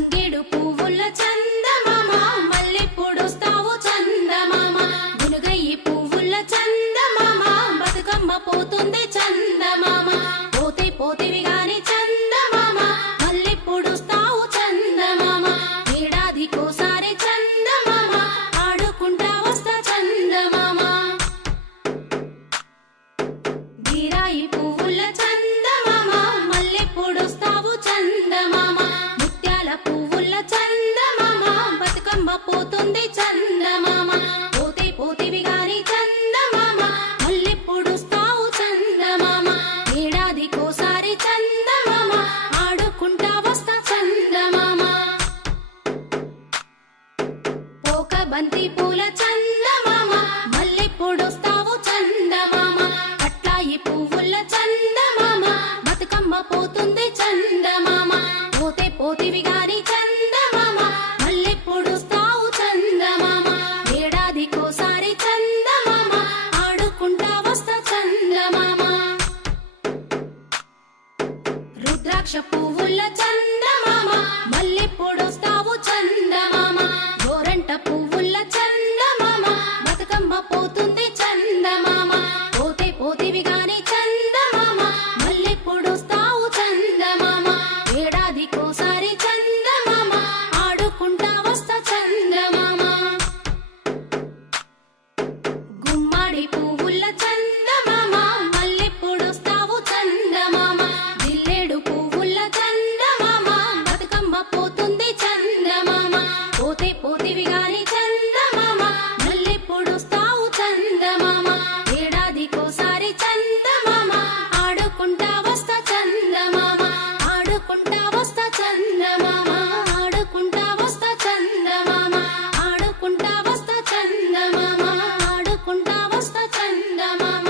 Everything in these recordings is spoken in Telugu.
తంగేడు పువ్వుల చందమామ మల్లెప్పుడొస్తావు చందమామ గునుగయ్యి పువ్వుల చందమామ బతుకమ్మ పోతుంది చందమామ పోతే పోతివి గాని చందమామ మల్లెప్పుడొస్తావు చందమామ ఏడాదికోసారి చందమామ ఆడుకుంటా వస్తా చందమామ బీరాయి పువ్వుల చందమామ మల్లెప్పుడొస్తావు చందమామ పువ్వుల చందమామ బతుకమ్మ పోతుంది చందమామ పోతే పోతివి గాని చందమామ మల్లెప్పుడొస్తావు చందమామ ఏడాదికోసారి చందమామ ఆడుకుంటా వస్తా చందమామ పోక బంతి పూల చందమామ మల్లెప్పుడొస్తావు చందమామ అట్లాయి పువ్వుల చందమామ బతుకమ్మ పోతుంది చందమామ పోతే పోతివి గాని చందమామ మల్లెప్పుడొస్తావు చందమామ ఏడాదికోసారి చందమామ ఆడుకుంటా వస్తా చందమామ రుద్రాక్ష పువ్వుల చందమామ మల్లెప్పుడొస్తావు చందమామ గోరంట పువ్వుల చందమామ బతుకమ్మ పోతుంది చందమామ పోతే పోతివి గాని చందమామ మల్లెప్పుడొస్తావు చందమామ ఏడాదికోసారి చందమామ ఆడుకుంటా వస్తా చందమామ గుమ్మడి పువ్వుల చందమామ మల్లెప్పుడొస్తావు చందమామ జిల్లేడు పువ్వుల చందమామ బతుకమ్మ పోతుంది చందమామ పోతే పోతివి గాని చందమామ మల్లెప్పుడొస్తావు చందమామ ఏడాదికోసారి చందమామ ఆడుకుంటా వస్తా చందమామ ఆడుకుంటా వస్తా చందమామ ఆడుకుంటా వస్తా చందమామ ఆడుకుంటా వస్తా చందమామ ఆడుకుంటా వస్తా చందమామ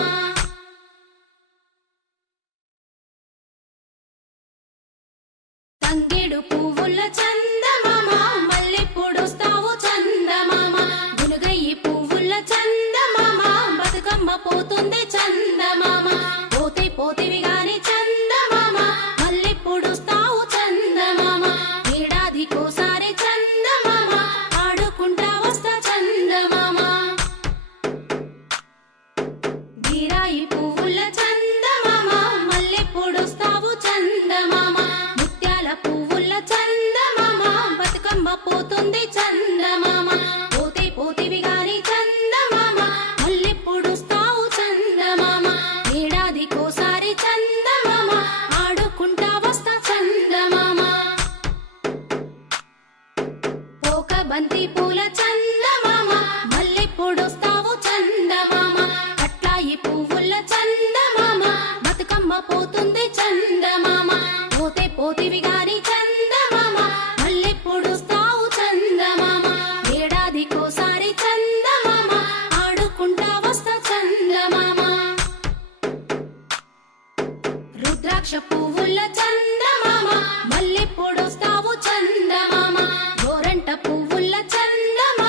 తంగేడు పువ్వుల చందమామ మల్లెప్పుడొస్తావు చందమామ గునుగయ్యి పువ్వుల చందమామ బతుకమ్మ పోతుంది చందమామ పోతే పోతివి గాని చందమామ మల్లెప్పుడొస్తావు చందమామ ఏడాదికోసారి చందమామ ఆడుకుంటా వస్తా చందమామ బీరాయి పువ్వుల చందమామ మల్లెప్పుడొస్తావు చందమామ ముత్యాల పువ్వుల చందమామ బతుకమ్మ పోతుంది చందమామ పోతే పోతివి గాని చందమామ మల్లెప్పుడొస్తావు చందమామ ఏడాదికోసారి చందమామ ఆడుకుంటా వస్తా చందమామ పోక బంతి పూల చందమామ మల్లెప్పుడొస్తావు చందమామ అట్లాయి పువ్వుల చందమామ బతుకమ్మ పోతుంది చందమామ పోతే పోతివి గాని చందమామ మల్లెప్పుడొస్తావు చందమామ ఏడాదికోసారి చందమామ ఆడుకుంటా వస్తా చందమామ రుద్రాక్ష పువ్వుల చందమామ మల్లెప్పుడొస్తావు చందమామ గోరంట పువ్వుల చందమామ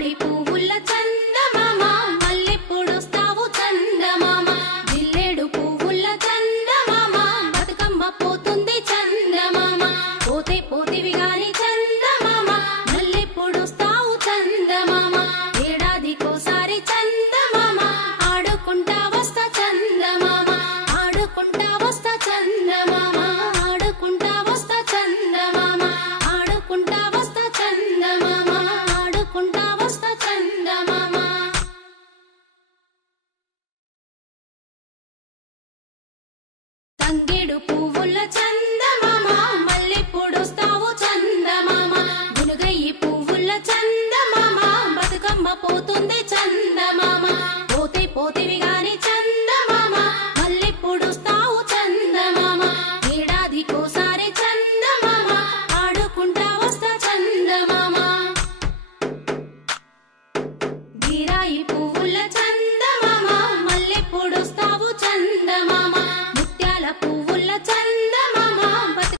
గుమ్మడి పువ్వు